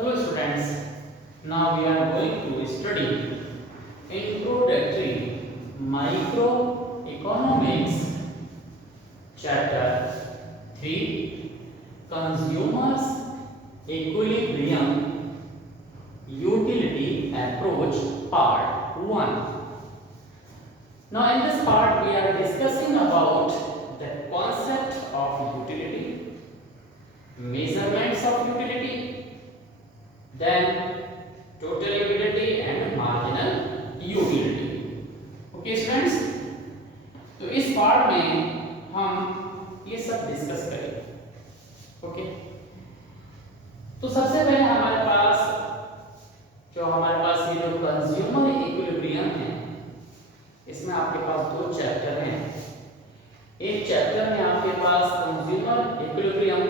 Hello students, now we are going to study Introductory Microeconomics Chapter 3 Consumers Equilibrium Utility Approach Part 1. Now in this part we are discussing about the concept of utility, measurements of utility, then total utility and marginal utility. Okay students, तो इस part में हम ये सब discuss करेंगे. Okay, तो सबसे पहले हमारे पास ये जो कंज्यूमर इक्विलिब्रियम है, इसमें आपके पास दो चैप्टर हैं. एक चैप्टर में आपके पास consumer equilibrium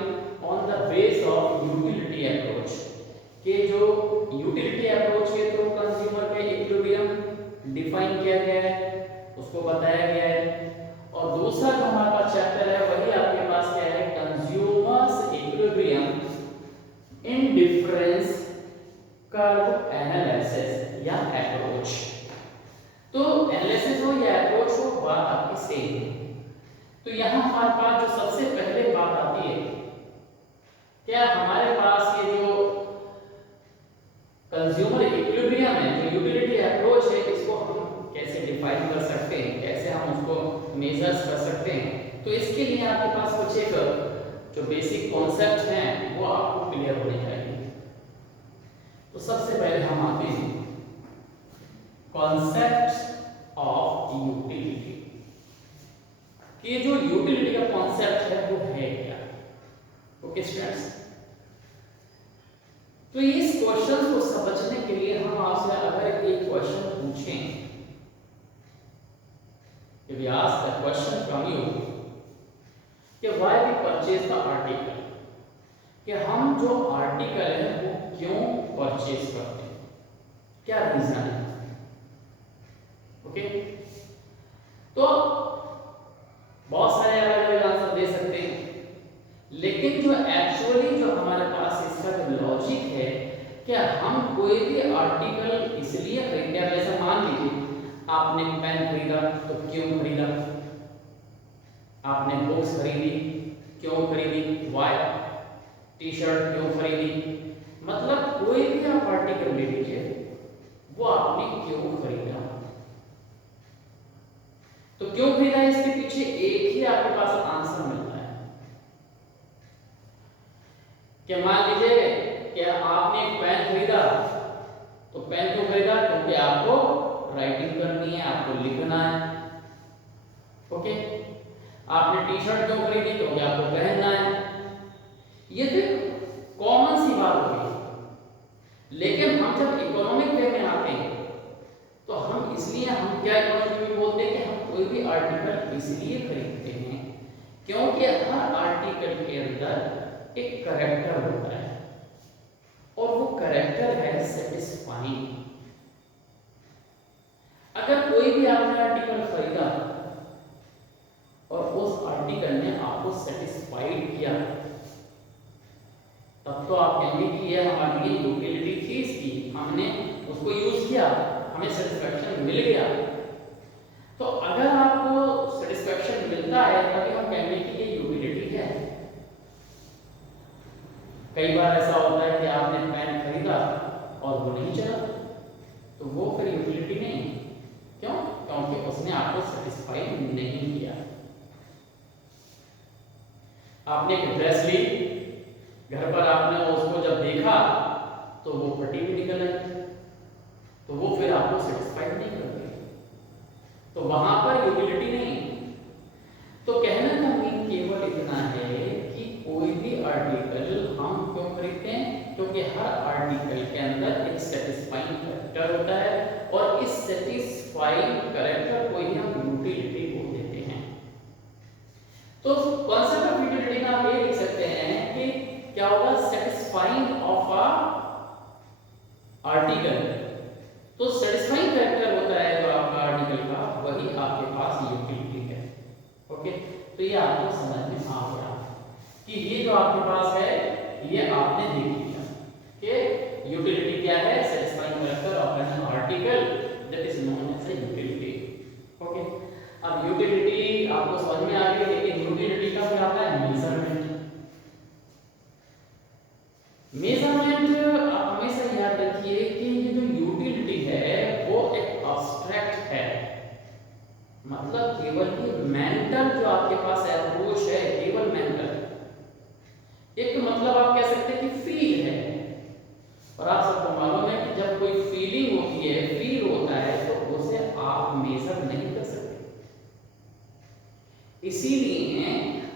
on the base of utility approach के जो यूटिलिटी अप्रोच है तो कंज्यूमर के इक्विलिब्रियम डिफाइन किया गया है, उसको बताया गया है. और दूसरा जो हमारे पास चैप्टर है वही आपके पास क्या है, consumers equilibrium in difference curve analysis या अप्रोच. तो एनालिसिस हो या अप्रोच हो, बात आपकी सेम है. तो यहाँ हमारे पास जो सबसे पहले बात आती है, क्या हमारे पास ये जो कंज्यूमर इक्विलिब्रियम है, जो यूटिलिटी अप्रोच है, इसको हम कैसे डिफाइन कर सकते हैं, कैसे हम उसको मेजर्स कर सकते हैं. तो इसके लिए आपके पास कुछ एक जो बेसिक कॉन्सेप्ट हैं वो आपको क्लियर होने चाहिए. तो सबसे पहले हम आते हैं कॉन्सेप्ट ऑफ यूटिलिटी. कि जो यूटिलिटी का कॉन्सेप्ट है वो है क्या. ओके स्टूडेंट्स, तो इस क्वेश्चन को समझने के लिए हम आपसे अगर एक क्वेश्चन पूछें, if we ask the question from you कि why we purchase the article, कि हम जो आर्टिकल है वो क्यों परचेज करते हैं, क्या रीजन है. ओके, तो बहुत सारे अलग अलग आंसर दे सकते हैं, लेकिन जो एक्चुअली जो हमारे पास इसका जो लॉजिक है, क्या हम कोई भी आर्टिकल इसलिए खरीदते हैं. जैसे मान लीजिए आपने पेन खरीदा तो क्यों खरीदा, आपने बुक्स खरीदी क्यों खरीदी, वाई, टी शर्ट क्यों खरीदी. मतलब कोई भी आप आर्टिकल ले लीजिए, वो आपने क्यों खरीदा. तो क्यों खरीदा, इसके पीछे एक ही आपके पास आंसर मिलता है. कि मान लीजिए कि आपने एक पेन खरीदा, तो पेन क्यों खरीदा, क्योंकि आपको राइटिंग करनी है, आपको लिखना है. ओके, आपने टी शर्ट क्यों खरीदी, क्योंकि आपको पहनना है. ये तो कॉमन सी बात हो गई. लेकिन हम जब इकोनॉमिक वे में आते हैं तो हम इसलिए हम क्या इकोनॉमिक में बोलते हैं कि हम कोई भी आर्टिकल इसलिए खरीदते हैं क्योंकि हर आर्टिकल के अंदर एक कैरेक्टर होता है, और वो कैरेक्टर है सेटिस्फाइंग. अगर कोई भी आपने आर्टिकल खरीदा और उस आर्टिकल ने आपको सेटिस्फाइड किया, तब तो आप कहेंगे कि यह हमारे लिए यूटिलिटी थी, इसकी हमने उसको यूज किया, हमें सेटिस्फैक्शन मिल गया. तो अगर आपको सेटिस्फैक्शन मिलता है तभी हम कहेंगे कि ये यूटिलिटी है. कई बार ऐसा होता है कि आपने पेन खरीदा और वो नहीं चला, तो वो फिर यूटिलिटी नहीं. क्यों, क्योंकि उसने आपको सेटिस्फाई नहीं किया. आपने एक ड्रेस ली, घर पर आपने उसको जब देखा तो वो फटी हुई निकल आई, तो वो फिर आपको सेटिस्फाइड नहीं करती, तो वहां पर यूटिलिटी नहीं. तो कहने का मीन केवल इतना है कि कोई भी आर्टिकल हम क्यों खरीदते हैं, क्योंकि हर आर्टिकल के अंदर एक सेटिस्फाइंग कैरेक्टर होता है, और इस सेटिस्फाइंग कैरेक्टर को ही हम यूटिलिटी बोल देते हैं. तो कॉन्सेप्ट ऑफ यूटिलिटी में आप ये लिख सकते हैं कि क्या होगा, सेटिस्फाइंग ऑफ अ आर्टिकल. तो सेटिस्फाइंग कैरेक्टर होता है जो आपका आर्टिकल का, वही आपके पास यूटिलिटी है. ओके, तो ये आपको समझ में आ गया कि ये जो आपके पास है ये आपने देख लिया कि यूटिलिटी क्या है? Satisfying factor of an article that is known as a utility. Okay, अब यूटिलिटी आपको समझ में आ गई, लेकिन यूटिलिटी का क्या आता है? मेजरमेंट। मेजरमेंट आप हमेशा याद रखिए कि ये जो यूटिलिटी है वो एक एब्स्ट्रैक्ट है, मतलब केवल ये मेंटल जो आपके पास अप्रोच है, केवल मेंटल। एक मतलब आप कह सकते हैं कि फील है, और आप सबको मालूम है कि जब कोई फीलिंग होती है, फील होता है, तो उसे आप मेजर नहीं कर सकते। इसीलिए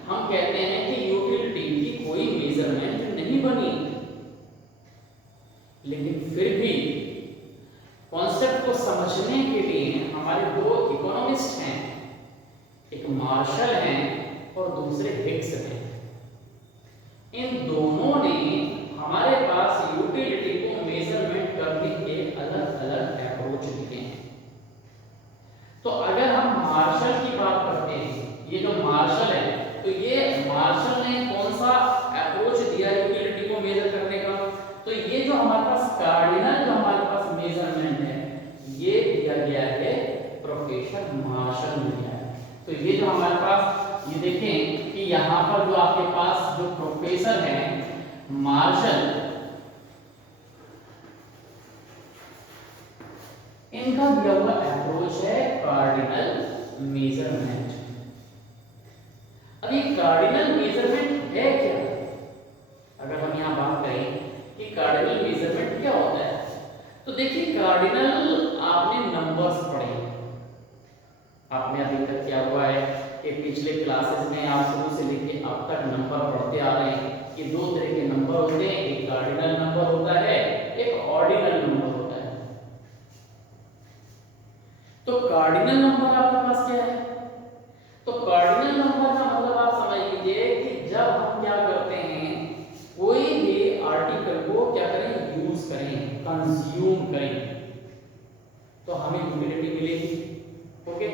हम कहते हैं कि यूटिलिटी की कोई मेजरमेंट नहीं बनी, लेकिन फिर भी कॉन्सेप्ट को समझने के लिए हमारे दो इकोनॉमिस्ट हैं, एक मार्शल हैं और दूसरे हिग्स हैं। इन दोनों ने हमारे पास यूटिलिटी को मेजरमेंट करने के अलग अलग अप्रोच दिए हैं। तो अगर हम मार्शल की बात करते हैं, ये जो मार्शल है, तो ये मार्शल ने कौन सा अप्रोच दिया यूटिलिटी को मेजर करने का? तो ये जो हमारे पास कार्डिनल जो हमारे पास मेजरमेंट है, ये दिया गया है प्रोफेसर मार्शल ने दिया है। तो ये जो हमारे पास, ये देखें कि यहाँ पर जो आपके पास जो प्रोफेसर है मार्शल, इनका दिया हुआ अप्रोच है कार्डिनल मेजरमेंट। अब ये कार्डिनल मेजरमेंट है क्या? अगर हम यहाँ बात करें कि कार्डिनल मेजरमेंट क्या होता है, तो देखिए कार्डिनल आपने नंबर्स पढ़े, आपने अभी तक क्या हुआ है कि पिछले क्लासेस में आप शुरू से लेके अब तक नंबर पढ़ते आ रहे हैं कि दो तरह के नंबर होते हैं, एक कार्डिनल नंबर होता है, एक ऑर्डिनल नंबर होता है। तो कार्डिनल नंबर आपके पास क्या है? तो कार्डिनल नंबर का मतलब आप समझ लीजिए कि जब हम क्या करते हैं, कोई भी आर्टिकल को क्या करें, यूज करें, कंज्यूम करें, तो हमें यूटिलिटी मिलेगी। ओके,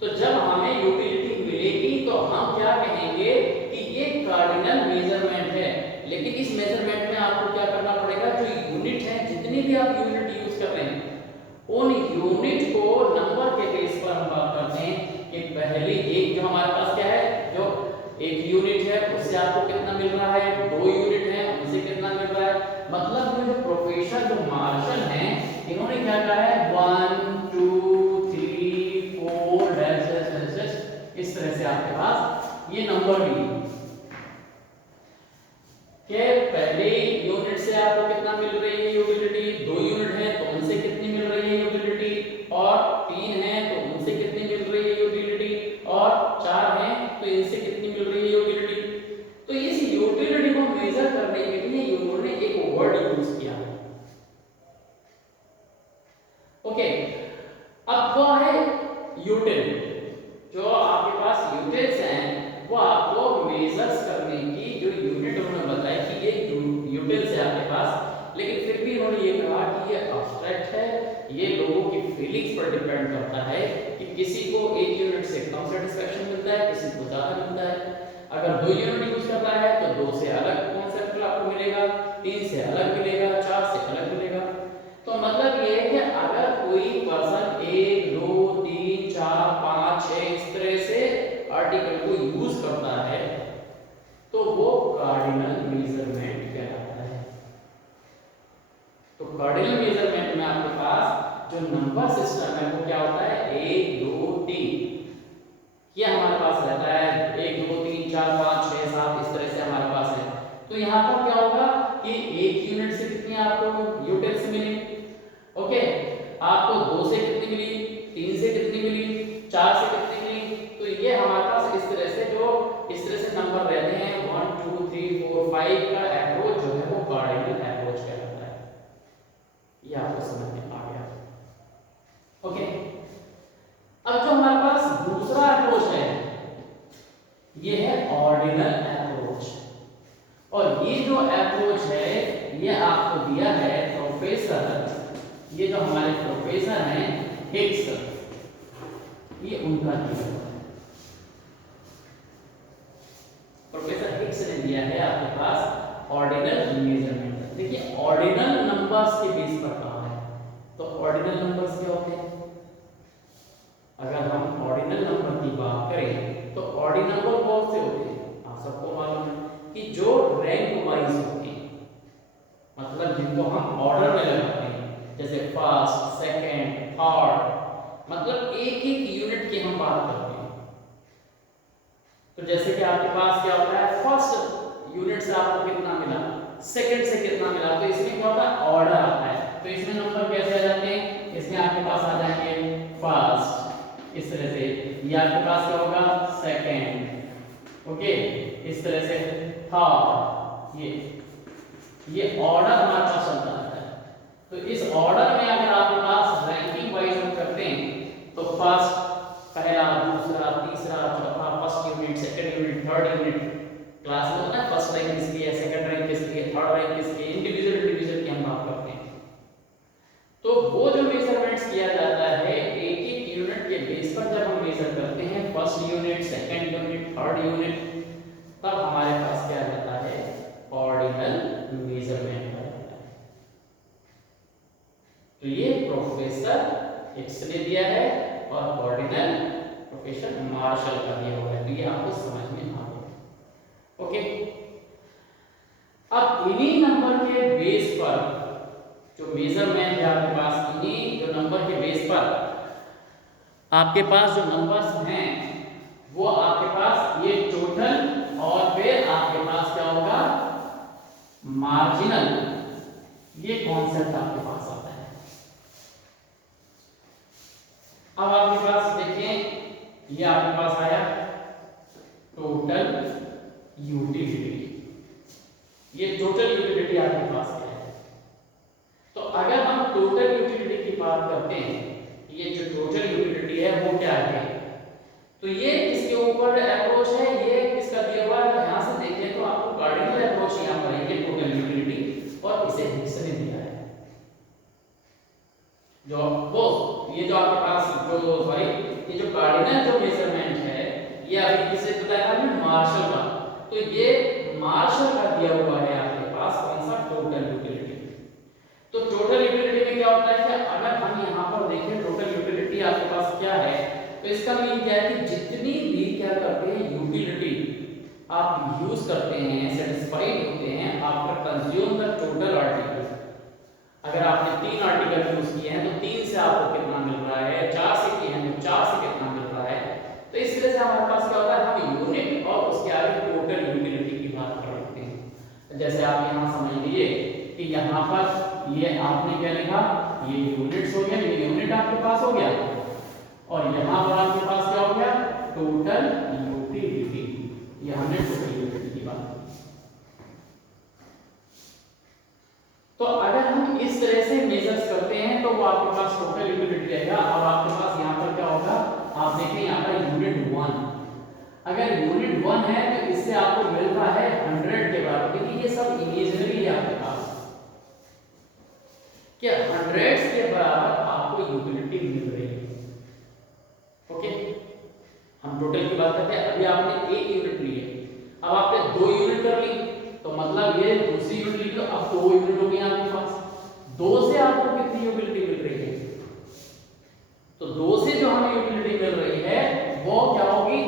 तो जब हमें यूटिलिटी मिलेगी तो हम क्या कहेंगे कि ये कार्डिनल मेजरमेंट है। लेकिन इस मेजरमेंट में आपको क्या करना पड़ेगा, जो यूनिट है, जितनी भी आप यूनिट यूज कर रहे हैं, उन यूनिट को नंबर के बेस पर हम बात करते हैं कि पहले एक जो हमारे पास क्या है, जो एक यूनिट है उससे आपको कितना मिल रहा है, दो यूनिट है उनसे कितना मिल रहा है। मतलब ये जो प्रोफेसर जो मार्शल हैं, इन्होंने क्या कहा है, 1 2 3 4 डैश, इस तरह से आपके पास ये नंबर भी के पहले यूनिट से आपको कितना मिल रही है यूटिलिटी, दो यूनिट है तो उनसे कितनी मिल रही है यूटिलिटी, और तीन है तो उनसे कितनी मिल रही है यूटिलिटी, और चार है तो इनसे कितनी मिल रही है यूटिलिटी। तो इस यूटिलिटी को मेजर करने के लिए उन्होंने एक वर्ड यूज किया। ओके, अब वो है यूटिल। जो आपके पास यूटिल्स हैं वो आपको मेजर्स करने की जो यूनिट उन्होंने बताई कि ये यूटिल्स है आपके पास, लेकिन फिर भी उन्होंने ये कहा कि ये एब्स्ट्रैक्ट है, ये लोगों की फीलिंग्स पर डिपेंड करता है कि किसी को एक यूनिट से कम सेटिस्फेक्शन मिलता है, किसी को ज्यादा मिलता है। अगर दो यूनिट यूज कर रहा है तो दो से अलग कॉन्सेप्ट आपको मिलेगा, तीन से अलग मिलेगा, चार से अलग मिलेगा। तो मतलब ये है कि अगर कोई पर्सन 1 2 3 4 5 6 इस तरह से आर्टिकल को यूज करता है तो वो कार्डिनल मेजरमेंट कहलाता है। तो कार्डिनल मेजरमेंट में आपके पास जो नंबर सिस्टम है वो क्या होता है, 1 2 3, ये हमारे पास रहता है 1 2 3 4 5 6 7 इस तरह से हमारे पास है। तो यहाँ पर क्या होगा कि एक यूनिट से कितनी आपको यूटिल्स मिली, ओके, आपको दो से कितनी मिली, तीन से कितनी मिली, चार से कितनी मिली। तो ये हमारे पास इस तरह से जो इस तरह से नंबर रहते हैं 1 2 3 4 5 का अप्रोच जो है वो कार्डिनल अप्रोच कहलाता है। ये आपको समझ में आ गया। ओके, अब जो हमारे पास दूसरा अप्रोच है ये है ऑर्डिनल अप्रोच, और ये जो अप्रोच है ये आपको दिया है प्रोफेसर, ये जो हमारे प्रोफेसर हैं हिग्स, ये उनका दिया हुआ है। प्रोफेसर हिग्स ने दिया है आपके पास ऑर्डिनल मेजरमेंट। देखिए ऑर्डिनल नंबर्स के बेस पर कहा है, तो ऑर्डिनल नंबर्स क्या होते हैं? अगर हम ऑर्डिनल नंबर की बात करें तो ऑर्डिनल नंबर कौन से होते हैं? आप सबको मालूम है कि जो रैंक वाइज होते हैं, मतलब जिनको हम ऑर्डर में लगाते हैं, जैसे फर्स्ट, सेकंड, थर्ड, मतलब एक एक यूनिट की हम बात करते हैं। तो जैसे कि आपके पास क्या होता है, फर्स्ट यूनिट से आपको कितना मिला, सेकंड से कितना मिला, तो इसमें क्या होता है, ऑर्डर आता है। तो इसमें नंबर कैसे आ जाते हैं? इसमें आपके पास आ जाएंगे फर्स्ट, इस तरह से, ये आपके पास क्या होगा, सेकंड, ओके, इस तरह से थर्ड, ये ऑर्डर हमारे पास चलता है। तो इस ऑर्डर में अगर आपके पास रैंकिंग वाइज हम करते हैं तो फर्स्ट, पहला, दूसरा, तीसरा, चौथा, first unit, second unit, third unit, class में होता है फर्स्ट रैंक किसकी है, सेकंड रैंक किसकी है, थर्ड रैंक किसकी है, इंडिविजुअल की हम बात करते हैं। तो वो जो मेजरमेंट्स किया जाता है एक एक यूनिट के बेस पर, जब हम मेजर करते हैं first unit, second unit, third unit, तब हमारे पास क्या रहता है, ऑर्डिनल मेजरमेंट रहता है। तो ये प्रोफेसर एक्स ने दिया है और ऑर्डिनल प्रोफेसर मार्शल का दिया हुआ है, तो ये आपको समझ में आ गया। ओके, अब इन्हीं नंबर के बेस पर जो मेजरमेंट है आपके पास, इन्हीं जो नंबर के बेस पर आपके पास जो नंबर्स हैं वो आपके पास ये टोटल और फिर आपके पास क्या होगा, मार्जिनल, ये कॉन्सेप्ट आपके पास आता है। अब आपके पास देखिए ये आपके पास आया टोटल यूटिलिटी, ये टोटल यूटिलिटी आपके पास है। तो अगर हम टोटल यूटिलिटी की बात करते हैं, ये जो टोटल यूटिलिटी है वो क्या है, तो ये इसके ऊपर अप्रोच है, ये किसका दिया हुआ है, यहां से देखें तो आपको कार्डिनल अप्रोच यहां पर है, ये टोटल यूटिलिटी, और इसे हिक्स ने दिया है। जो वो ये जो आपके पास जो सॉरी ये जो कार्डिनल जो मेजरमेंट है, ये अभी किसे बताया हमने, मार्शल का। तो ये मार्शल का दिया हुआ है आपके पास कौन सा, टोटल यूटिलिटी। तो टोटल यूटिलिटी में क्या होता है कि अगर हम यहां पर देखें टोटल यूटिलिटी आपके पास क्या है, तो इसका मीन क्या है कि जितनी भी क्या करते हैं यूटिलिटी आप यूज करते हैं, सेटिस्फाइड होते हैं after consume the total article. अगर आपने 3 आर्टिकल यूज किए हैं तो 3 से आपको कितना मिल रहा है, 4 से किए हैं तो 4 से कितना मिल रहा है। तो इस तरह से हमारे पास क्या होता है, हम यूनिट और उसके आगे टोटल यूटिलिटी की बात करते हैं। जैसे आप यहां समझ लीजिए कि यहां पर ये आपने क्या लिखा, ये यूनिट्स हो गया, ये यूनिट आपके पास हो गया, और यहां पर आपके पास क्या हो गया, टोटल यूटिलिटी, ये हमने टोटल यूटिलिटी की बात की। तो अगर हम इस तरह से मेजर्स करते हैं तो वो आपके पास टोटल यूटिलिटी रहेगा। अब आपके पास यहाँ पर क्या होगा, आप देखें यहाँ पर यूनिट 1, अगर यूनिट 1 है तो इससे आपको मिल रहा है 100 के बराबर, क्योंकि ये सब इमेजिनरी है आपके पास, क्या 100 के बराबर आपको यूटिलिटी मिल रही है। ओके, हम टोटल की बात करते हैं। अभी आपने एक यूनिट ली है, अब आपने 2 यूनिट कर ली, तो मतलब ये दूसरी यूनिट ली, तो अब 2 यूनिट हो गई आपके पास। 2 से आपको कितनी यूटिलिटी मिल रही है, तो 2 से जो हमें यूटिलिटी मिल रही है वो क्या होगी,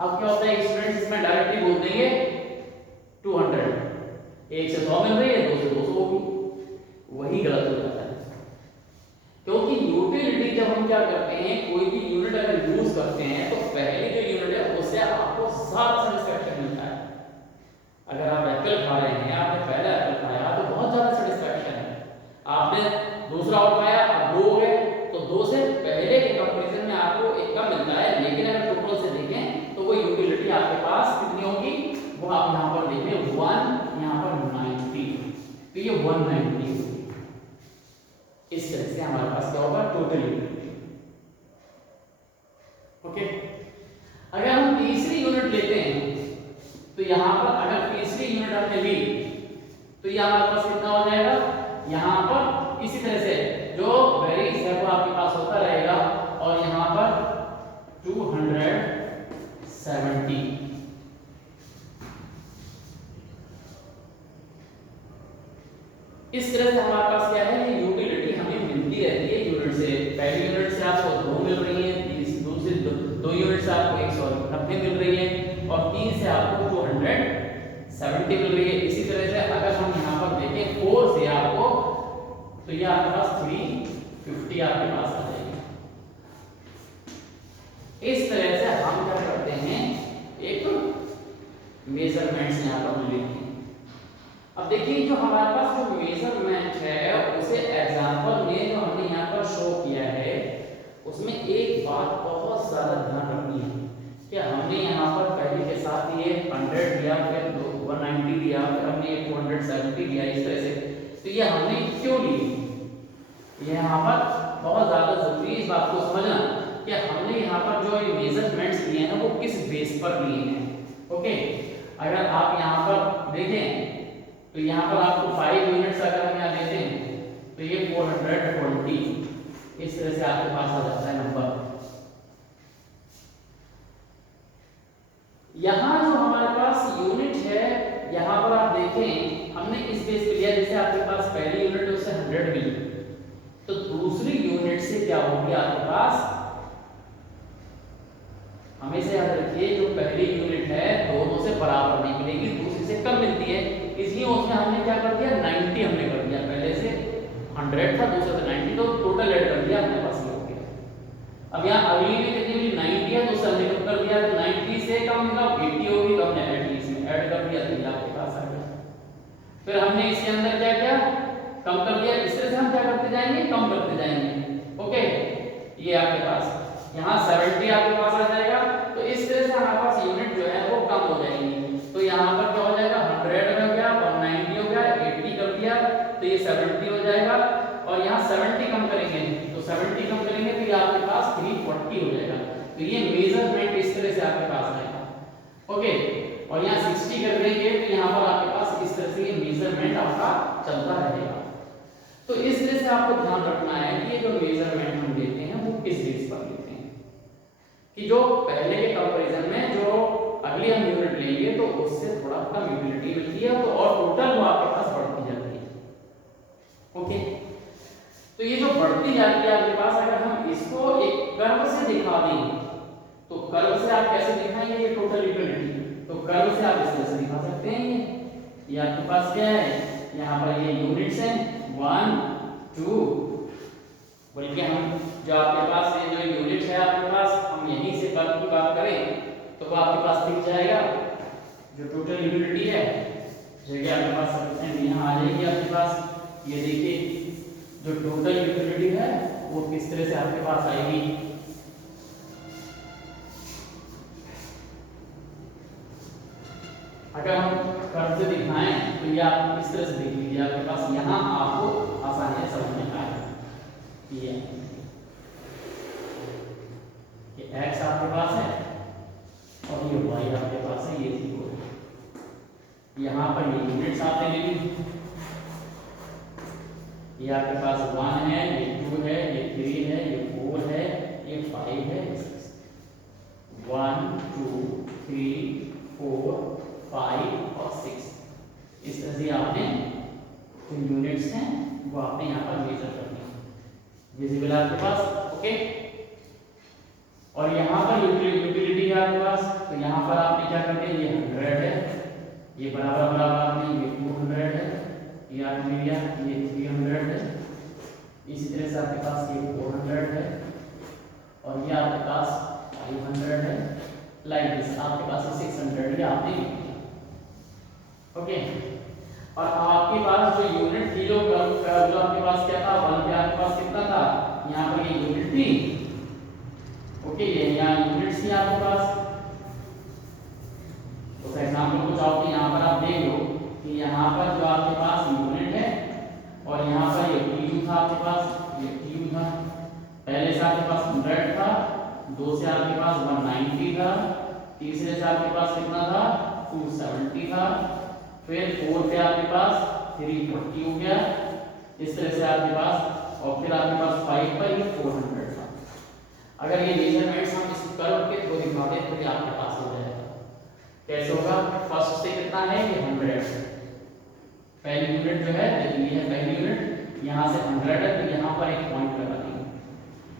अब क्या होता है स्टूडेंट्स, इसमें डायरेक्टली बोल देंगे 200, 1 से 100 मिल रही है, 2 से 200 होगी, वही गलत हो जाता है। क्योंकि यूटिलिटी जब हम क्या करते हैं, कोई भी यूनिट अगर यूज करते हैं तो पहली जो यूनिट है उससे आपको ज्यादा सेटिस्फैक्शन मिलता है। अगर आप एप्पल खा रहे हैं, आपने पहला एप्पल खाया तो बहुत ज्यादा सेटिस्फैक्शन है, आपने दूसरा और खाया, अब 2 हो गए, तो 2 से पहले के कंपैरिजन में आपको 1 कम मिलता है। लेकिन अगर टोटल से देखें तो वो यूटिलिटी आपके पास कितनी होगी, वो आप यहाँ पर देखें 1, यहाँ पर 90, तो ये 190 होगी। इस तरह से हमारे पास क्या होगा, टोटल यूटिलिटी। ओके, अगर हम तीसरी यूनिट लेते हैं तो यहां पर अगर तीसरी यूनिट हमने ली तो ये हमारे पास कितना हो जाएगा, यहां पर इसी तरह से जो वेरीज है वो आपके पास होता रहेगा, और यहां पर 270, इस तरह से हमारे पास क्या है, ये यूटिलिटी हमें मिलती रहती है यूनिट से। पहली यूनिट से आपको 2 मिल रही है, दूसरी 2 यूनिट से आपको 190 मिल रही है, और 3 से आपको 270 मिल रही है। इसी तरह से अगर हम यहाँ पर देखें 4 से आपको, तो ये आपके पास 350 आपके पास आ जाएगी। इस तरह से हम क्या करते हैं, एक मेजरमेंट्स यहाँ पर लेते हैं। अब देखिए जो हमारे पास जो मेजरमेंट है उसे एग्जांपल में जो हमने यहाँ पर शो किया है, उसमें एक बात बहुत ज़्यादा ध्यान रखनी है कि हमने यहाँ पर पहले के साथ ये 100 लिया, फिर 190 लिया, फिर हमने 270 लिया, इस तरह से। तो ये हमने क्यों ली, ये यहाँ पर बहुत ज़्यादा जरूरी इस बात को समझना कि हमने यहाँ पर जो ये मेजरमेंट्स लिए हैं वो किस बेस पर लिए हैं। ओके, अगर आप यहाँ पर देखें तो यहाँ पर आपको 5 यूनिट्स अगर हम यहाँ देते हैं तो ये 420 इस तरह से आपके पास आ जाता है नंबर। यहाँ जो हमारे पास यूनिट है, यहाँ पर आप देखें हमने इस बेस पे लिया, जैसे आपके पास पहली यूनिट है उससे 100 मिली, तो दूसरी यूनिट से क्या होगी आपके पास, हमेशा याद रखिए जो पहली यूनिट है दोनों से बराबर नहीं मिलेगी, दूसरी से कम मिलती है, इसलिए उसमें हमने क्या कर दिया 90 हमने कर दिया, पहले से 100 था दूसरे से 90, तो टोटल ऐड कर दिया अपने पास ये हो गया। अब यहाँ अगली में कितनी मिली 90 है, तो उससे हमने कम कर दिया, तो 90 से कम मिला 80 होगी, तो हमने इसमें ऐड कर दिया, तो ये आपके पास आ गया। फिर हमने इसके अंदर क्या किया, कम कर दिया, इस तरह से हम क्या करते जाएंगे, कम करते जाएंगे। ओके, ये आपके पास यहाँ 70 आपके पास आ जाएगा, तो इस तरह से हमारे पास यूनिट जो है वो कम हो जाएंगी। तो यहाँ पर क्या हो जाएगा 100 हो गया, 190 हो गया, 80 कर दिया, तो ये 70 हो जाएगा, और यहाँ 70 कम करेंगे, तो 70 कम करेंगे तो ये आपके पास 340 हो जाएगा। तो ये मेजरमेंट इस तरह से आपके पास आएगा। ओके, और यहाँ 60 कर देंगे तो यहाँ पर आपके पास इस तरह से ये मेजरमेंट आपका चलता रहेगा। तो इस तरह से आपको ध्यान रखना है कि ये जो मेजरमेंट हम देते हैं वो किस बेस पर लेते हैं, कि जो पहले के कंपैरिजन में जो अगली हम यूनिट लेंगे तो उससे थोड़ा कम यूटिलिटी मिलती है, तो और टोटल वो आपके पास बढ़ती जाती है। ओके, तो ये जो बढ़ती जाती है आपके पास, अगर हम इसको एक कर्व से दिखा दें, तो कर्व से आप कैसे दिखाएंगे ये टोटल यूटिलिटी, तो कर्व से आप इस तरह से दिखा सकते हैं। ये आपके पास क्या है, यहाँ पर ये यूनिट्स हैं 1 2, बल्कि हम जो आपके पास ये जो यूनिट है आपके पास, हम यहीं से कर्व की बात करें तो वो आपके पास दिख जाएगा जो टोटल यूटिलिटी है, जो कि आपके पास सफिशिएंट यहाँ आ जाएगी आपके पास। ये देखिए जो टोटल यूटिलिटी है वो किस तरह से आपके पास आएगी। अगर हम कर्व से दिखाएं तो ये आप इस तरह से देख लीजिए, आपके पास यहाँ आपको आसानी से समझ में आएगा। ये x आपके पास है और ये y आपके पास है, ये 0 है। यहाँ पर ये यूनिट्स आते हैं, ये आपके पास 1 है, ये 2 है, ये 3 है, ये 4 है, ये 5 है, 1 2 3 4 5 और 6। इस तरह से आपने जो यूनिट्स हैं वो आपने यहाँ पर मेजर करनी है, विजिबल आपके पास। ओके, और यहाँ पर यूटिलिटी है आपके पास, तो यहाँ पर आपने क्या कर दिया, ये 100 है, ये बराबर बराबर आपने ये 200 है, ये आपने लिया, ये 300 है, इसी तरह से आपके पास ये 400 है, और ये आपके पास 500 है, लाइक दिस आपके पास 600 ये आपने लिख दिया। ओके, और आपके पास जो यूनिट थी, जो आपके पास क्या था 1 पे आपके पास कितना था, यहाँ पर ये यूनिट थी। ओके, ये यहाँ यूनिट्स थी आपके पास। उस एग्जांपल को चाहो कि यहाँ पर आप देख लो कि यहाँ पर जो आपके पास यूनिट है और यहाँ पर ये TU था आपके पास, ये TU था, पहले से आपके पास 100 था, 2 से आपके पास 190 था, तीसरे से आपके पास कितना था 270 था, फिर 4 पे आपके पास 340 हो गया, इस तरह से आपके पास, और फिर आपके पास 5 पर ये 400 था। अगर ये मेजरमेंट्स हम इस कर्व के थ्रू दिखा दें तो ये आपके पास हो जाएगा। कैसे होगा, फर्स्ट से कितना है ये 100, पहली यूनिट जो है देखिए ये है पहली यूनिट, यहाँ से 100 है तो यहाँ पर एक पॉइंट लगा देंगे।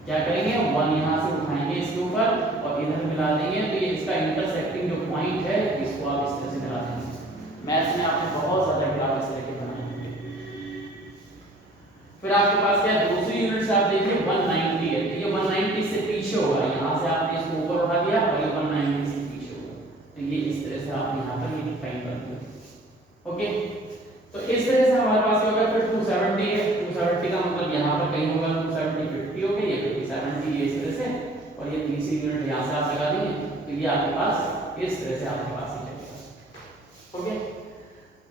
क्या करेंगे 1 यहाँ से उठाएंगे इसके ऊपर और इधर मिला देंगे, तो ये इसका इंटरसेक्टिंग जो पॉइंट है इसको आप इस तरह से मिला देंगे। मैथ्स में आपने बहुत ज्यादा ग्राफ इस तरह के बनाए होंगे। फिर आपके पास क्या है दूसरी यूनिट से आप देखिए 190 है, तो ये 190 से पीछे होगा, यहाँ से आपने इसको ऊपर उठा दिया और ये 190 से पीछे होगा, तो ये इस तरह से आप यहाँ पर ये डिफाइन कर देंगे। ओके, तो इस तरह से हमारे पास क्या होगा, फिर 270 है, 270 का मतलब यहाँ पर कहीं होगा 270 50 हो गई, ये 70 ये इस तरह से, और ये तीसरी यूनिट यहाँ से आप लगा देंगे, तो ये आपके पास इस तरह से आपके पास ही रहेगा। ओके,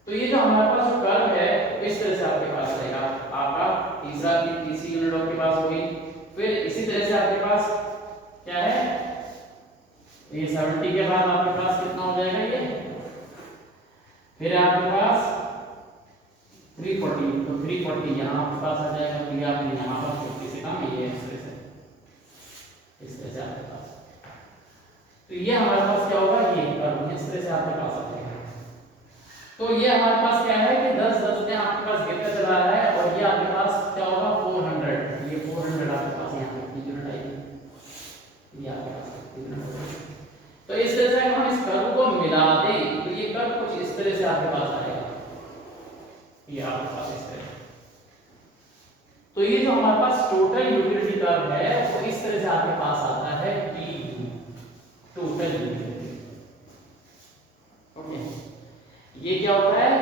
तो ये जो हमारे पास जो कर्व है इस तरह से आपके पास रहेगा, आपका तीसरी यूनिट आपके पास होगी। फिर इसी तरह से आपके पास क्या है, ये 70 के बाद आपके पास कितना हो जाएगा ये, फिर आपके पास 340, तो 340 यहाँ आपके पास आ जाएगा, तो ये आपने यहाँ पर 40 से कम, ये इस तरह से आपके पास, तो ये हमारे पास क्या होगा, ये कर्व इस तरह से आपके पास आ जाएगा। तो ये हमारे पास क्या है कि 10 में आपके पास गिरता चला रहा है, और ये आपके पास क्या होगा 400, ये 400 आपके पास यहाँ पे कितनी यूनिट आएगी, ये आपके पास कितनी यूनिट होगी। तो इस तरह से हम इस कर्व को मिला दें तो ये कर्व कुछ इस तरह से आपके पास आएगा, ये आपके पास इस तरह। तो ये जो हमारे पास टोटल यूटिलिटी कर्व है वो इस तरह से आपके पास आता है PU, टोटल यूटिलिटी। ओके, ये क्या होता है,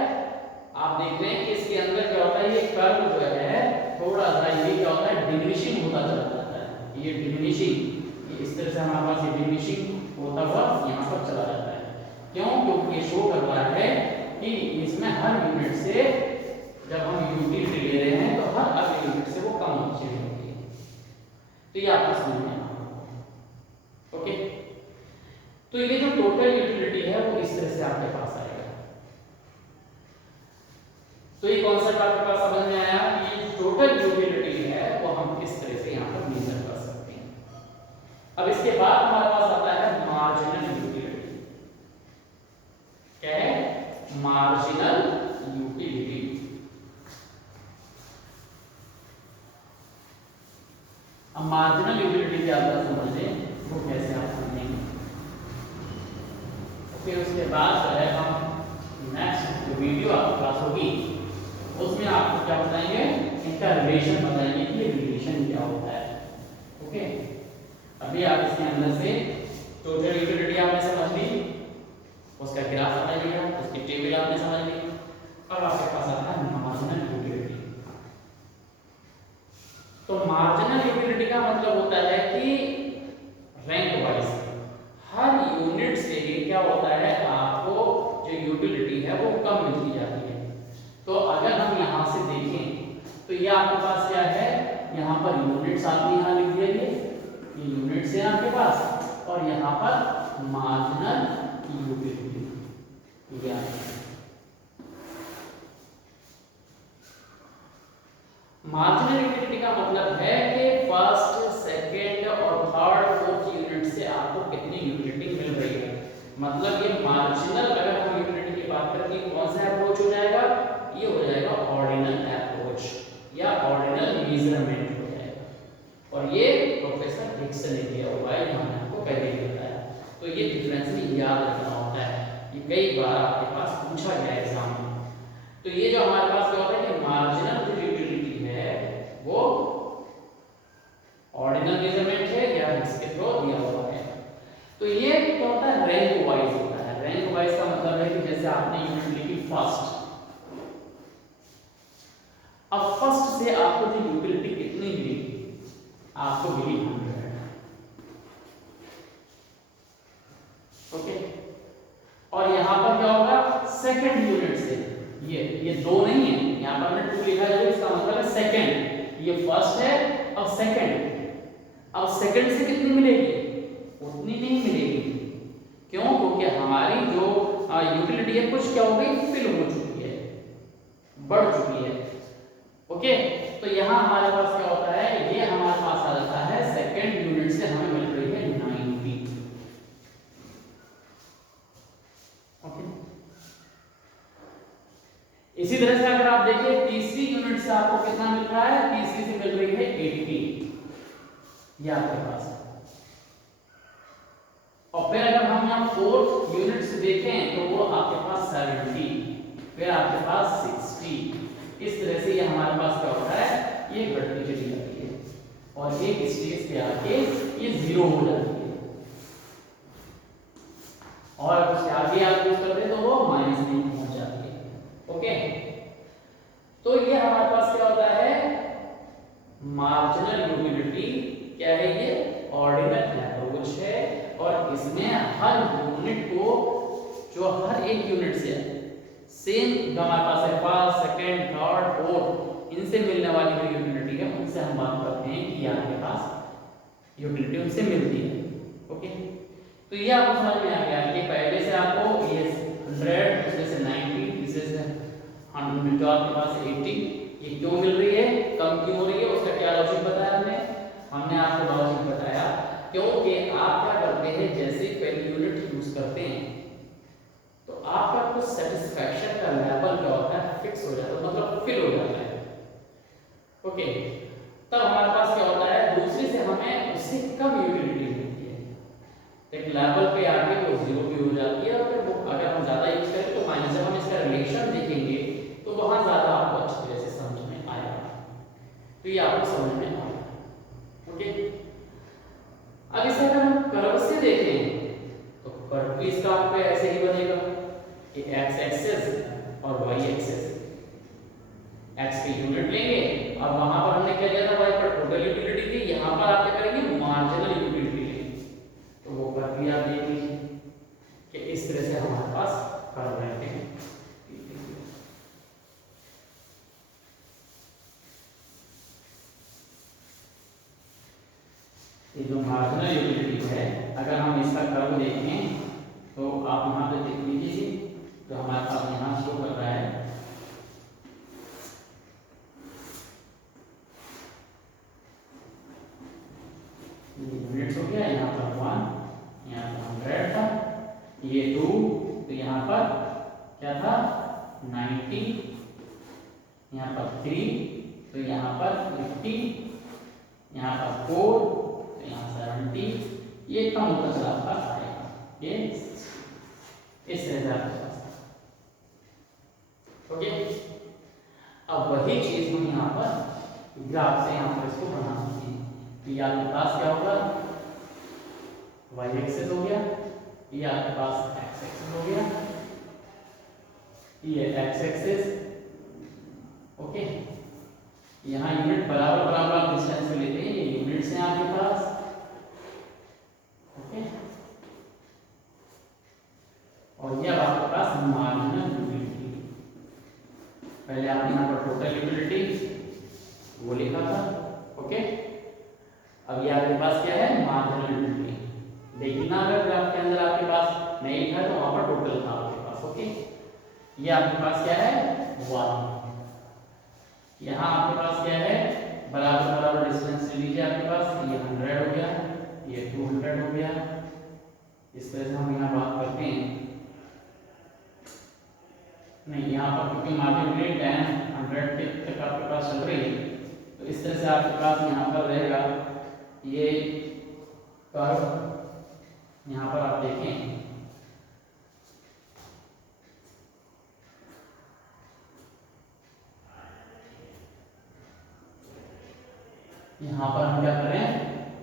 आप देख रहे हैं कि इसके अंदर क्या होता है, ये कर्व जो है थोड़ा सा ये क्या होता है डिमिनिशिंग होता चला जाता है, ये डिमिनिशिंग, ये इस तरह से हमारे पास ये डिमिनिशिंग होता हुआ यहाँ पर चला जाता है। क्यों, क्योंकि ये शो कर रहा है कि इसमें हर यूनिट से जब हम यूटिलिटी ले रहे हैं तो हर अगले यूनिट से वो कम होती है, तो ये आपको समझ में आना। ओके, तो ये जो टोटल यूटिलिटी है वो इस तरह से आपके पास आएगा। तो ये कॉन्सेप्ट आपके पास समझ में आया कि ये टोटल यूटिलिटी है वो हम किस तरह से यहाँ पर मेजर कर सकते हैं। अब इसके बाद हमारे पास आता है मार्जिनल यूटिलिटी। क्या है, मार्जिनल यूटिलिटी। अब मार्जिनल यूटिलिटी की आप समझें वो कैसे आप समझेंगे, फिर उसके बाद जो है हम नेक्स्ट जो वीडियो आपके पास होगी उसमें आपको क्या बताएंगे, इनका रिलेशन बताएंगे कि ये रिलेशन क्या होता है। ओके, अभी आप इसके अंदर से टोटल यूटिलिटी आपने समझ ली, उसका ग्राफ समझ लिया, उसकी टेबल आपने समझ ली, अब आपके पास आता है मार्जिनल यूटिलिटी। तो मार्जिनल यूटिलिटी का मतलब होता है कि रैंक वाइज हर यूनिट से क्या होता है, आपको जो यूटिलिटी है वो कम मिलती जाती है। तो अगर हम यहाँ से देखें तो ये आपके पास क्या है, यहाँ पर यूनिट्स आपने यहाँ लिख दिया, ये यूनिट्स है आपके पास, और यहाँ पर मार्जिनल यूटिलिटी, ये मार्जिनल यूटिलिटी का मतलब है कि फर्स्ट, सेकंड और थर्ड, फोर्थ यूनिट से आपको कितनी यूटिलिटी मिल रही है। मतलब ये मार्जिनल, अगर हम यूटिलिटी की बात करें कि कौन सा अप्रोच हो जाएगा, ये हो जाएगा ऑर्डिनल अप्रोच या ऑर्डिनल मेजरमेंट हो जाएगा, और ये प्रोफेसर हिक्स ने दिया हुआ है, हमने आपको पहले ही बताया। तो ये डिफरेंस भी याद रखना होता है, ये कई बार आपके पास पूछा गया एग्जाम में। तो ये जो हमारे पास क्या होता है कि मार्जिनल जो यूटिलिटी है वो ऑर्डिनल मेजरमेंट है या हिक्स के थ्रू दिया हुआ है। तो ये क्या होता है, रैंक वाइज होता है। रैंक वाइज का मतलब है कि जैसे आपने यूनिट लिखी फर्स्ट, अब फर्स्ट से आपको जो यूटिलिटी कितनी मिली, आपको मिली 100। ओके, और यहां पर क्या होगा, सेकंड यूनिट से, ये दो नहीं है, यहां पर हमने 2 लिखा है, इसका मतलब है सेकंड, ये फर्स्ट है अब सेकंड, अब सेकंड से कितनी मिलेगी, उतनी नहीं मिलेगी। क्यों, क्योंकि हमारी जो यूटिलिटी है कुछ क्या हो गई, फिल हो चुकी है, बढ़ चुकी है। ओके, तो यहाँ हमारे पास क्या होता है, ये हमारे पास आ जाता है सेकंड यूनिट से हमें मिल रही है 90। ओके, इसी तरह से अगर आप देखिए तीसरी यूनिट से आपको कितना मिल रहा है, तीसरी से मिल रही है 80, ये आपके पास है। और फिर अगर हम यहाँ फोर्थ यूनिट से देखें तो वो आपके पास 70, फिर आपके पास 60। इस तरह से ये हमारे पास क्या होता है, ये बढ़ती चली जाती है और एक स्टेज पे आके ये 0 हो जाती है और उससे आगे आप यूज करते हैं तो वो माइनस में पहुंच जाती है। ओके, तो ये हमारे पास क्या होता है, मार्जिनल यूटिलिटी क्या है, ये ऑर्डिनल अप्रोच है और इसमें हर यूनिट को, जो हर एक यूनिट से सेम जो हमारे पास है फर्स्ट सेकंड थर्ड फोर्थ, इनसे मिलने वाली जो यूटिलिटी है उनसे हम बात करते हैं कि यहाँ के पास यूटिलिटी उनसे मिलती है। ओके, तो ये आपको समझ में आ गया कि पहले से आपको ये 100, दूसरे से 90, तीसरे से 100, जो आपके पास 80, ये क्यों मिल रही है, कम क्यों हो रही है, उसका क्या लॉजिक बताया हमने आपको लॉजिक बताया क्योंकि आप क्या करते हैं, जैसे पहली यूनिट यूज करते हैं तो आपका कुछ सेटिस्फैक्शन का लेवल क्या होता है, फिक्स हो जाता है, मतलब फिल हो जाता है। ओके, तब हमारे पास क्या होता है, दूसरी से हमें उससे कम यूटिलिटी मिलती है, एक लेवल पे आके वो 0 भी हो जाती है और फिर वो अगर हम ज्यादा यूज करें तो माइनस, जब हम इसका रिलेशन देखेंगे तो वहां ज्यादा आपको अच्छी तरह से समझ में आएगा। तो ये आपको समझ में आएगा। ओके, अब इसे अगर हम कर्व से देखें तो कर्व भी इसका आपको ऐसे ही बनेगा कि x एक्सिस और y एक्सिस, x की यूनिट लेंगे, अब वहां पर हमने क्या लिया था, y पर टोटल यूटिलिटी थी, यहां पर आप क्या करेंगे, मार्जिनल यूटिलिटी लेंगे, तो वो कर्व भी आप देख लीजिए कि इस तरह से हमारे पास कर्व रहते हैं। ये जो मार्जिनल यूटिलिटी है, अगर हम इसका कर्व देखें तो आप यहाँ पे देख लीजिए, जो हमारे पास यहाँ शो कर रहा है, ये यूनिट्स हो गया, यहाँ पर 1, यहाँ पर 100 था, ये 2, तो यहाँ पर क्या था 90, यहाँ पर 3, तो यहाँ पर 50, यहाँ पर 4, यहाँ 70, ये कम होता चला आपका आएगा, ये इस तरह से आपके पास। ओके, अब वही चीज हम यहाँ पर ग्राफ से यहाँ पर इसको बना सकते हैं। तो ये आपके पास क्या होगा, y एक्सिस हो गया, ये आपके पास x एक्सिस हो गया, ये x एक्सिस। ओके, यहाँ यूनिट बराबर बराबर आप डिस्टेंस पे लेते हैं, ये यूनिट्स हैं आपके पास। ओके, और ये अब आपके पास मार्जिनल यूटिलिटी, पहले आपने यहाँ पर टोटल यूटिलिटी वो लिखा था। ओके, अब ये आपके पास क्या है, मार्जिनल यूटिलिटी। देखिए ना, अगर ग्राफ के अंदर आपके पास नहीं लिखा है तो वहां पर टोटल था आपके पास। ओके, ये आपके पास क्या है 1, यहाँ आपके पास क्या है, बराबर बराबर डिस्टेंस ले लीजिए, आपके पास ये 100 हो गया, ये 200 हो गया। इस तरह से हम यहाँ बात करते हैं, नहीं यहाँ पर क्योंकि मार्जिन रेट 100 तक आपके पास चल रही है, तो इस तरह से आपके पास यहाँ पर रहेगा ये कर्व। यहाँ पर आप देखें यहाँ पर हम क्या करें,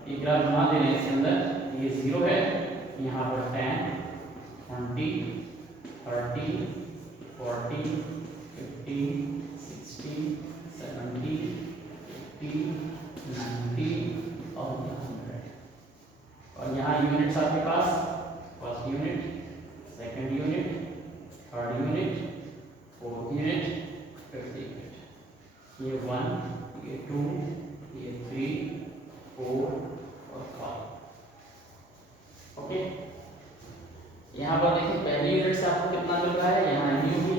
एक ग्राफ बना दे रहे हैं, इसके अंदर ये 0 है, यहाँ पर 10, 20, 30, 40, 50, 60, 70, 80, 90 और 100। और यहाँ यूनिट्स आपके पास, first unit, second unit, third unit, fourth unit, fifth unit, ये 1, ये 2, ये 3, 4 और 5। ओके, यहाँ पर देखिए पहली यूनिट से आपको कितना मिल रहा है, यहाँ एमयू भी।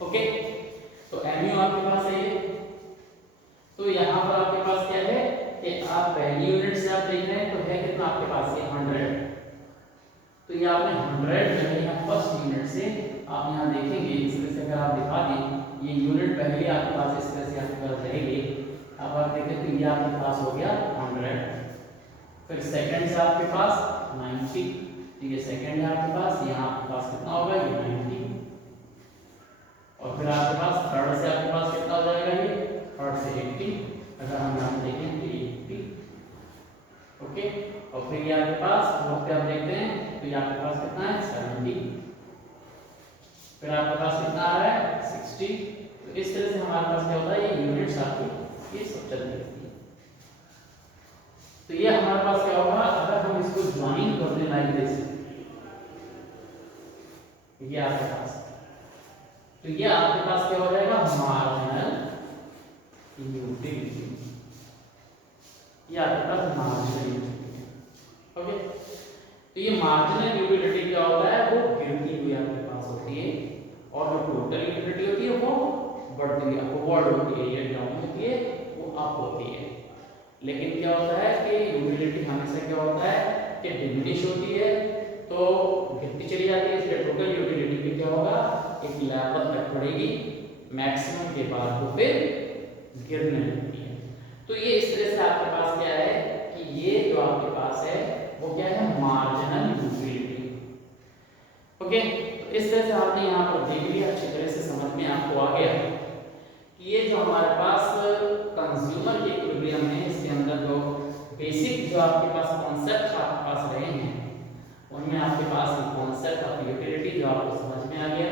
ओके, तो एमयू आपके पास है ये, तो यहाँ पर आपके पास क्या है कि आप पहली यूनिट से आप देख रहे हैं तो है कितना आपके पास ये 100, तो ये आपने 100 जो है फर्स्ट से आप यहाँ देखेंगे इस तरह से अगर आप दिखा दें ये यूनिट पहले आपके पास इस तरह से आपके पास रहेगी। अब आप देखें तो ये आपके पास हो गया 100, फिर सेकंड से आपके पास 90, ठीक है सेकंड है आपके पास, यहाँ आपके पास कितना होगा ये 90, और फिर आपके पास थर्ड से आपके पास कितना हो जाएगा ये थर्ड से 80, अगर हम यहाँ देखें तो 80, ओके। और फिर ये आपके पास फोर्थ पे आप देखते हैं तो ये आपके पास कितना है 70, फिर आपके पास कितना आ रहा है 60। तो इस तरह से हमारे पास क्या होता है ये यूनिट्स आपकी ये सब चलती रहती है। तो ये हमारे पास क्या होगा अगर हम इसको ज्वाइन कर दें लाइक दिस, ये आपके पास, तो ये आपके पास क्या हो जाएगा मार्जिनल यूटिलिटी, ये आपके पास मार्जिनल यूटिलिटी, ओके। तो ये मार्जिनल यूटिलिटी क्या होता है वो गिरती हुई आपके पास होती है, और जो टोटल यूटिलिटी होती है वो बढ़ती हुई अपवर्ड होती है, ये डाउन होती है वो अप होती है। लेकिन क्या होता है कि यूटिलिटी हमेशा क्या होता है कि डिमिनिश होती है, तो गिरती चली जाती है, इसलिए टोटल यूटिलिटी भी क्या होगा एक लेवल तक बढ़ेगी, मैक्सिमम के बाद वो फिर गिरने लगती है। तो ये इस तरह से आपके पास क्या है कि ये जो आपके पास है वो क्या है मार्जिनल यूटिलिटी, ओके। तो इस तरह से आपने यहाँ पर देख लिया, अच्छी तरह से समझ में आपको आ गया कि ये जो हमारे पास कंज्यूमर के इक्विलिब्रियम है इसके अंदर जो बेसिक जो आपके पास कॉन्सेप्ट आपके पास रहे हैं उनमें आपके पास कॉन्सेप्ट ऑफ यूटिलिटी जो आपको समझ में आ गया,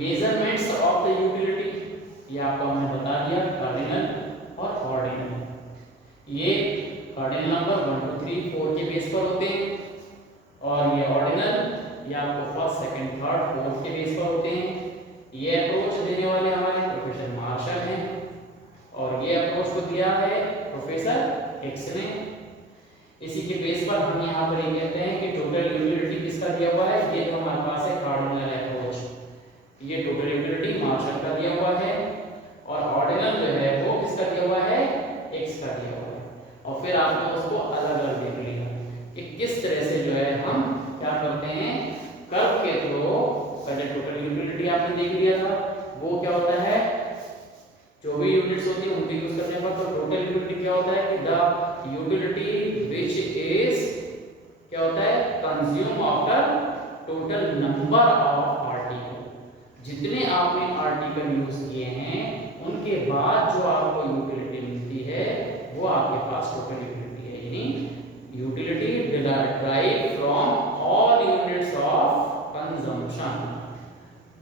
मेजरमेंट्स ऑफ द यूटिलिटी ये आपको हमने बता दिया, कार्डिनल और ऑर्डिनल, ये कार्डिनल नंबर 1 2 3 4 के बेस पर होते हैं, और ये ऑर्डिनल ये आपको फर्स्ट सेकंड थर्ड फोर्थ के बेस पर होते हैं। ये अप्रोच देने वाले हमारे प्रोफेसर मार्शल हैं, और ये अप्रोच को दिया है प्रोफेसर एक्स ने। इसी के बेस पर हम यहाँ पर ये कहते हैं कि टोटल यूटिलिटी किसका दिया हुआ है, ये जो हमारे पास है कार्डिनल अप्रोच, ये टोटल यूटिलिटी मार्शल का दिया हुआ है, और ऑर्डिनल जो है वो किसका दिया हुआ है एक्स का दिया हुआ है। और फिर आपने उसको अलग अलग देख लिया कि किस तरह से जो है हम क्या करते हैं कर्व के थ्रू, पहले टोटल यूटिलिटी आपने देख लिया था, वो क्या होता है जो भी यूनिट्स होती है उनके यूज करने पर, तो टोटल यूटिलिटी क्या होता है कि द यूटिलिटी व्हिच इज क्या होता है consume after total number of article, जितने आपने आर्टिकल यूज किए हैं उनके बाद जो आपको यूटिलिटी मिलती है वो आपके पास टोटल यूटिलिटी है, यानी utility derived from all units of consumption,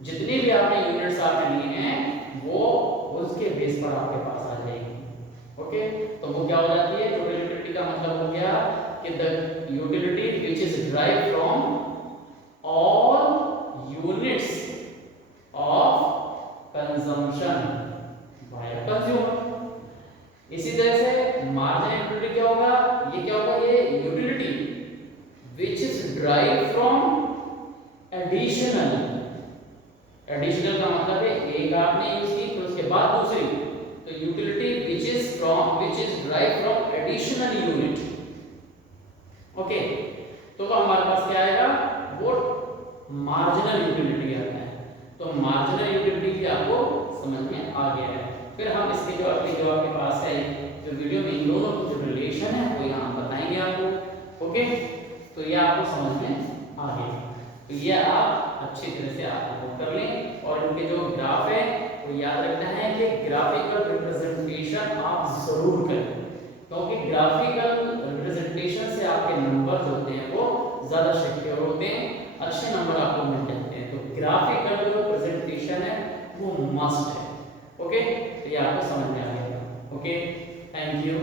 जितने भी आपने यूनिट्स आपने लिए हैं वो उसके बेस पर आपके पास आ जाएगी, ओके। तो वो क्या हो जाती है टोटल यूटिलिटी का मतलब हो गया कि the utility which is derived from all units of consumption by consumer. इसी तरह से मार्जिनल यूटिलिटी क्या होगा, ये क्या होगा ये utility which is derived from additional, additional का मतलब है एक आपने यूज की फिर उसके बाद दूसरी, तो utility which is derived from additional unit, okay. तो हमारे पास क्या आएगा वो मार्जिनल यूटिलिटी आता है, तो मार्जिनल यूटिलिटी भी आपको समझ में आ गया है। फिर हम इसके जो अगले जो आपके पास है जो वीडियो में इन दोनों की जो रिलेशन है वो यहाँ बताएंगे आपको, ओके। तो ये आपको समझ में आ गया, तो ये आप अच्छी तरह से आप नोट कर लें, और इनके जो ग्राफ है वो याद रखना है कि ग्राफिकल रिप्रेजेंटेशन आप जरूर करें, क्योंकि ग्राफिकल रिप्रेजेंटेशन से आपके नंबर जो होते हैं वो ज्यादा सिक्योर होते हैं, अच्छे नंबर आपको मिल जाते हैं। तो ग्राफिकल जो प्रेजेंटेशन है वो मस्ट है, ओके। तो ये आपको समझ में आ गया, ओके। Thank you.